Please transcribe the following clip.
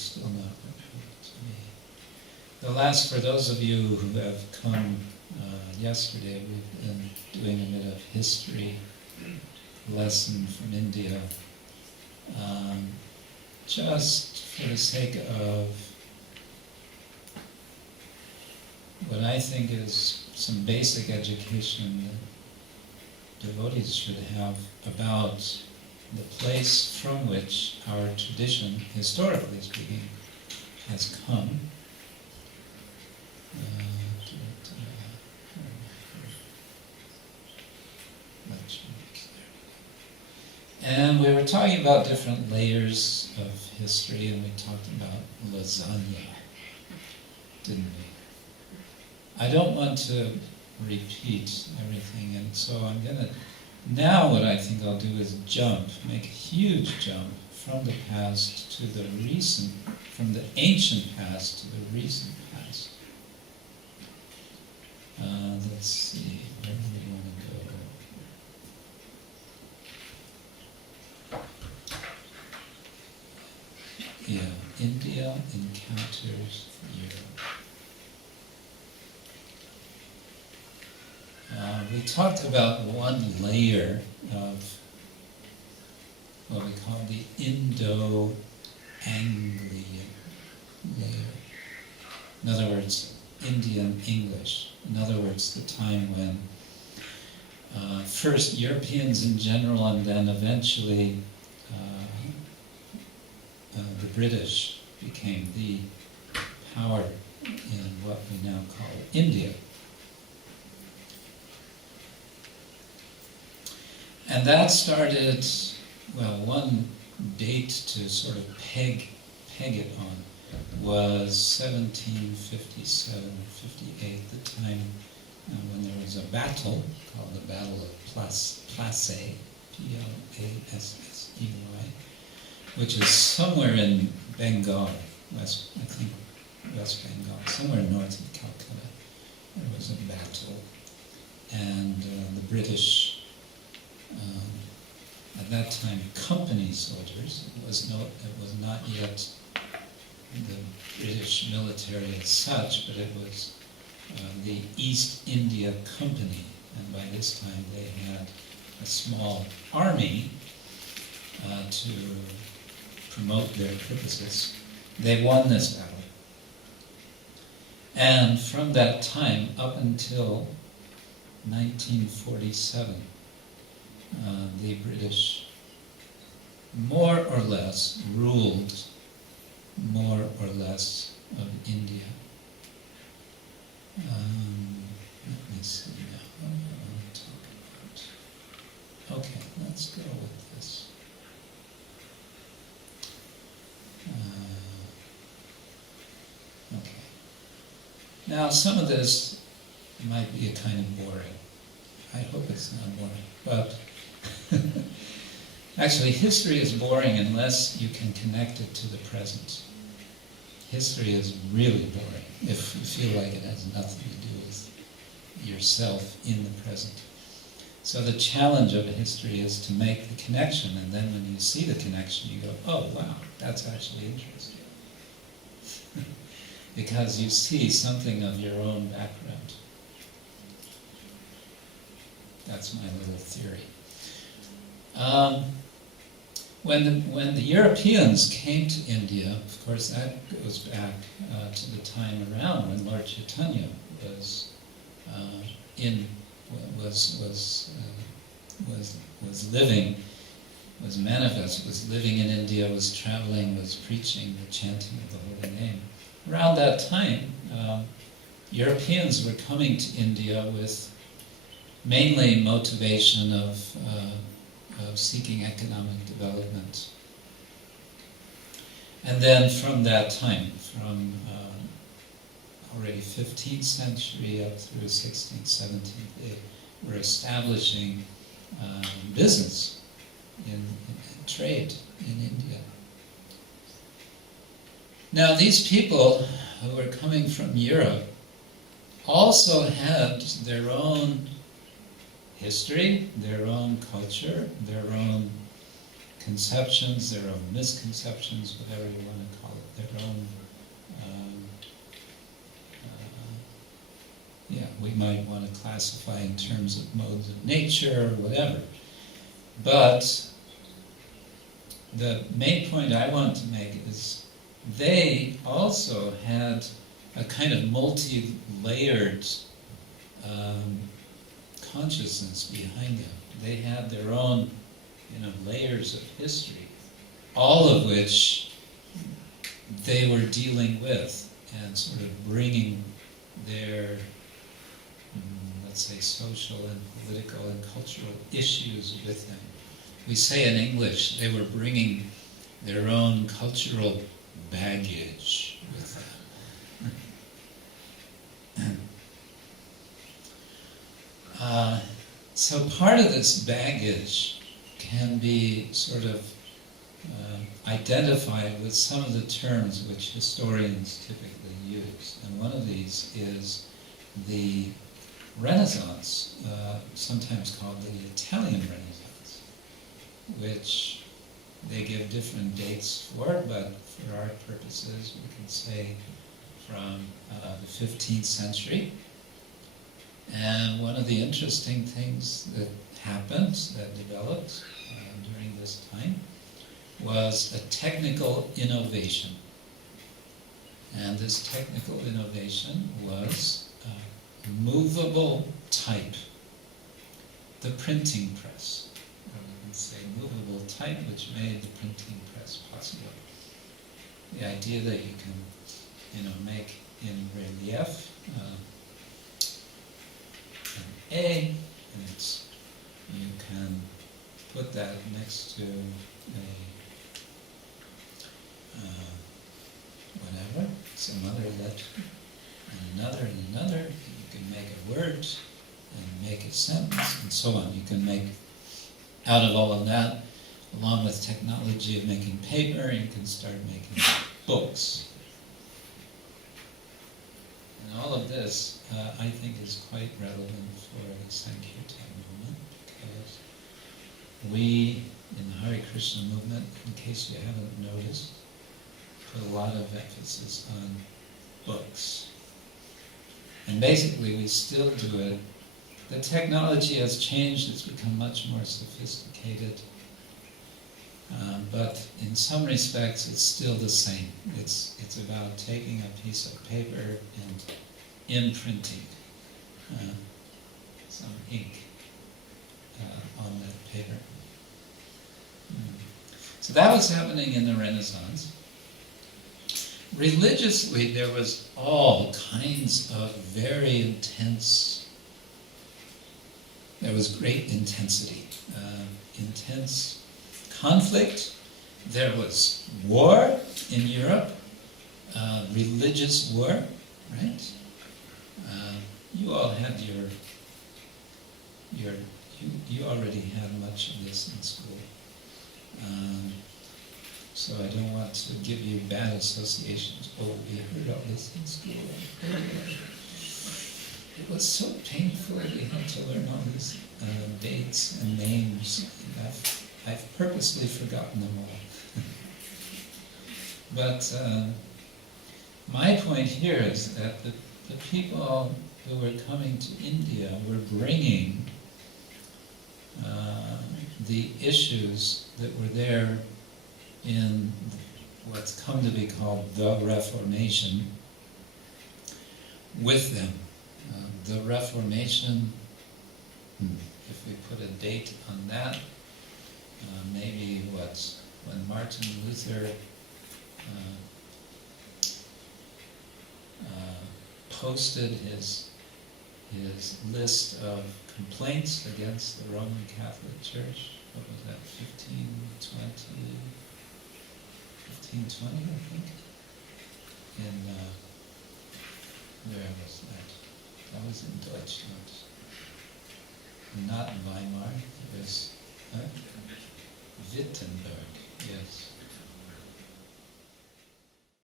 still not apparent to me. The last, for those of you who have come yesterday, we've been doing a bit of history lesson from India, just for the sake of what I think is some basic education that devotees should have about the place from which our tradition, historically speaking, has come. And we were talking about different layers of history, and we talked about lasagna, didn't we? I don't want to repeat everything, and so I'm going to, now what I think I'll do is make a huge jump from the past to the recent, from the ancient past to the recent past. Let's see, where do we want to go? Yeah, India encounters Europe. We talked about one layer of what we call the Indo-Anglian layer. In other words, Indian English. In other words, the time when first Europeans in general, and then eventually the British became the power in what we now call India. And that started, well, one date to sort of peg it on was 1757 or 58, the time when there was a battle called the Battle of Plassey, Plassey, which is somewhere in Bengal, I think West Bengal, somewhere north of Calcutta. There was a battle, and the British, at that time, company soldiers. It was not yet the British military as such, but it was the East India Company, and by this time they had a small army to promote their purposes. They won this battle. And from that time up until 1947, the British more or less ruled more or less of India. Let me see now. What do I want to talk about? Okay, let's go with this. Okay. Now, some of this might be a kind of boring. I hope it's not boring, but actually, history is boring unless you can connect it to the present. History is really boring if you feel like it has nothing to do with yourself in the present. So the challenge of history is to make the connection, and then when you see the connection, you go, oh, wow, that's actually interesting. Because you see something of your own background. That's my little theory. When the Europeans came to India, of course, that goes back to the time around when Lord Chaitanya was living, was manifest, was living in India, was traveling, was preaching the chanting of the holy name. Around that time, Europeans were coming to India with mainly motivation of seeking economic development. And then from that time, from already 15th century up through 16th, 17th, they were establishing business in trade in India. Now these people who were coming from Europe also had their own history, their own culture, their own conceptions, their own misconceptions, whatever you want to call it, their own, we might want to classify in terms of modes of nature or whatever. But the main point I want to make is they also had a kind of multi-layered consciousness behind them. They had their own, layers of history, all of which they were dealing with and sort of bringing their, let's say, social and political and cultural issues with them. We say in English, they were bringing their own cultural baggage with them. So part of this baggage can be sort of identified with some of the terms which historians typically use. And one of these is the Renaissance, sometimes called the Italian Renaissance, which they give different dates for, but for our purposes we can say from the 15th century. And one of the interesting things that happened, that developed during this time, was a technical innovation. And this technical innovation was movable type, the printing press. Or we can say movable type, which made the printing press possible. The idea that you can, make in relief an A, and you can put that next to some other letter, and another, and another. You can make a word, and make a sentence, and so on. You can make, out of all of that, along with technology of making paper, you can start making books. And all of this, I think, is quite relevant for the Sankirtan movement, because we, in the Hare Krishna movement, in case you haven't noticed, put a lot of emphasis on books. And basically we still do it. The technology has changed, it's become much more sophisticated, but in some respects it's still the same. It's about taking a piece of paper and imprinting some ink on that paper. So that was happening in the Renaissance. Religiously, there was all kinds of very intense, there was great intensity, intense conflict. There was war in Europe, religious war, right? You all had you already had much of this in school. So I don't want to give you bad associations. Oh, we heard all this in school. It was so painful. We had to learn all these dates and names. I've purposely forgotten them all. But my point here is that the people who were coming to India were bringing the issues that were there in what's come to be called the Reformation with them. The Reformation, if we put a date on that, maybe when Martin Luther posted his list of complaints against the Roman Catholic Church. What was that, 1520, I think? Where was that? That was in Deutschland. Not in Weimar, it was Wittenberg, yes.